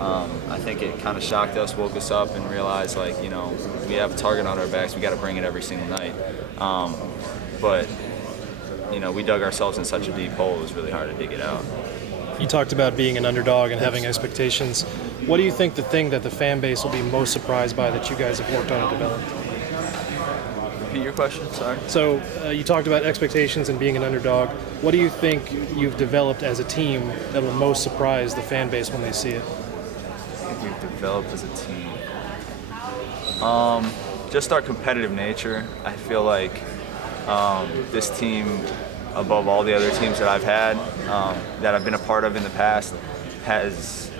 I think it kind of shocked us, woke us up, and realized, like, you know, we have a target on our backs. We got to bring it every single night. But you know, we dug ourselves in such a deep hole. It was really hard to dig it out. You talked about being an underdog and having expectations. What do you think the thing that the fan base will be most surprised by that you guys have worked on and developed? Repeat your question, sorry. So you talked about expectations and being an underdog. What do you think you've developed as a team that will most surprise the fan base when they see it? I think we've developed as a team. Just our competitive nature. I feel like this team, above all the other teams that I've had, that I've been a part of in the past, has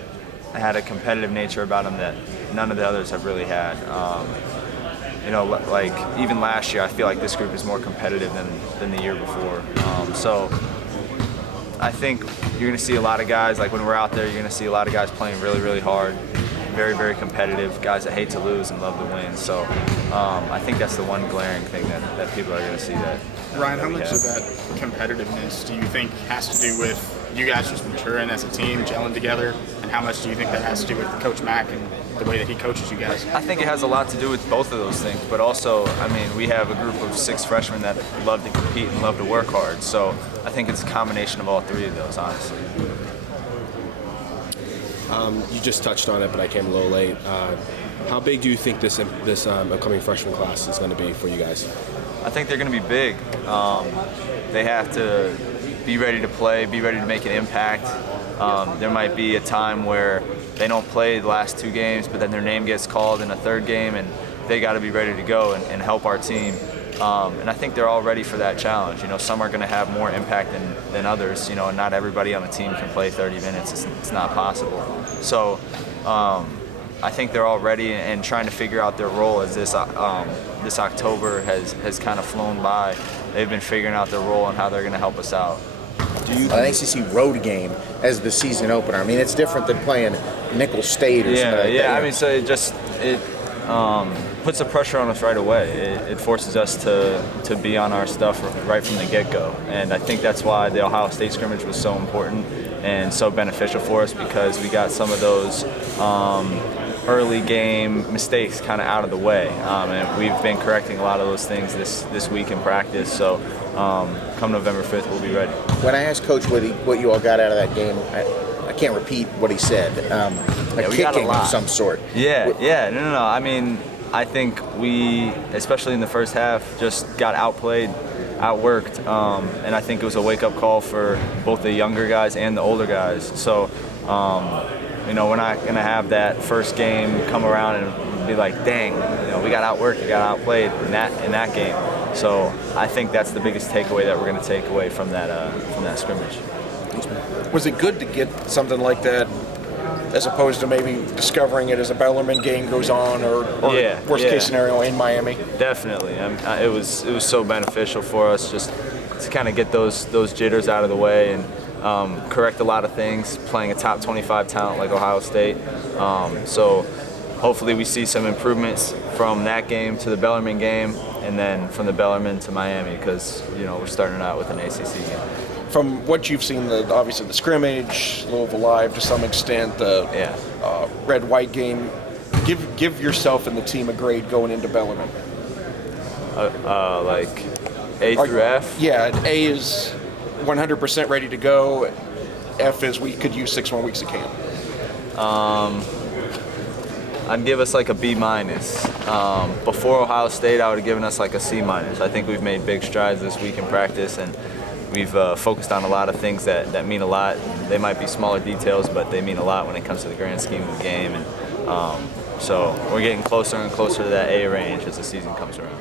had a competitive nature about them that none of the others have really had. You know, like even last year, I feel like this group is more competitive than the year before. So I think you're going to see a lot of guys, like when we're out there, you're going to see a lot of guys playing really, really hard, very, very competitive, guys that hate to lose and love to win. So I think that's the one glaring thing that people are going to see that. Ryan, how much of that competitiveness do you think has to do with you guys just maturing as a team, gelling together, and how much do you think that has to do with Coach Mack and the way that he coaches you guys? I think it has a lot to do with both of those things, but also, I mean, we have a group of 6 freshmen that love to compete and love to work hard. So I think it's a combination of all 3 of those, honestly. You just touched on it, but I came a little late. How big do you think this upcoming freshman class is going to be for you guys? I think they're going to be big. They have to be ready to play, be ready to make an impact. There might be a time where they don't play the last 2 games, but then their name gets called in a 3rd game, and they got to be ready to go and help our team. And I think they're all ready for that challenge. You know, some are going to have more impact than others. You know, and not everybody on the team can play 30 minutes. It's not possible. So I think they're all ready and trying to figure out their role as this October has kind of flown by. They've been figuring out their role and how they're going to help us out. An ACC road game as the season opener. I mean, it's different than playing Nickel State or something like that. Yeah. I mean, so it puts the pressure on us right away. It forces us to be on our stuff right from the get-go. And I think that's why the Ohio State scrimmage was so important and so beneficial for us, because we got some of those early game mistakes kind of out of the way. And we've been correcting a lot of those things this week in practice. So come November 5th, we'll be ready. When I asked Coach what you all got out of that game, I can't repeat what he said. A kicking of some sort. Yeah. No. I mean, I think we, especially in the first half, just got outplayed, outworked, and I think it was a wake-up call for both the younger guys and the older guys. So, you know, we're not going to have that first game come around and be like, dang, you know, we got outworked, we got outplayed in that game. So I think that's the biggest takeaway that we're going to take away from that scrimmage. Was it good to get something like that, as opposed to maybe discovering it as a Bellarmine game goes on, or worst case scenario in Miami? Definitely. It was so beneficial for us just to kind of get those jitters out of the way and correct a lot of things, playing a top 25 talent like Ohio State. So hopefully we see some improvements from that game to the Bellarmine game, and then from the Bellarmine to Miami, because, you know, we're starting out with an ACC game. From what you've seen, obviously the scrimmage, Louisville Live to some extent, the red-white game, give yourself and the team a grade going into Bellarmine. Like A through F? Yeah, A is 100% ready to go. F is we could use 6 more weeks of camp. I'd give us like a B-. Before Ohio State, I would have given us like a C-. I think we've made big strides this week in practice, and we've focused on a lot of things that mean a lot. They might be smaller details, but they mean a lot when it comes to the grand scheme of the game. And so we're getting closer and closer to that A range as the season comes around.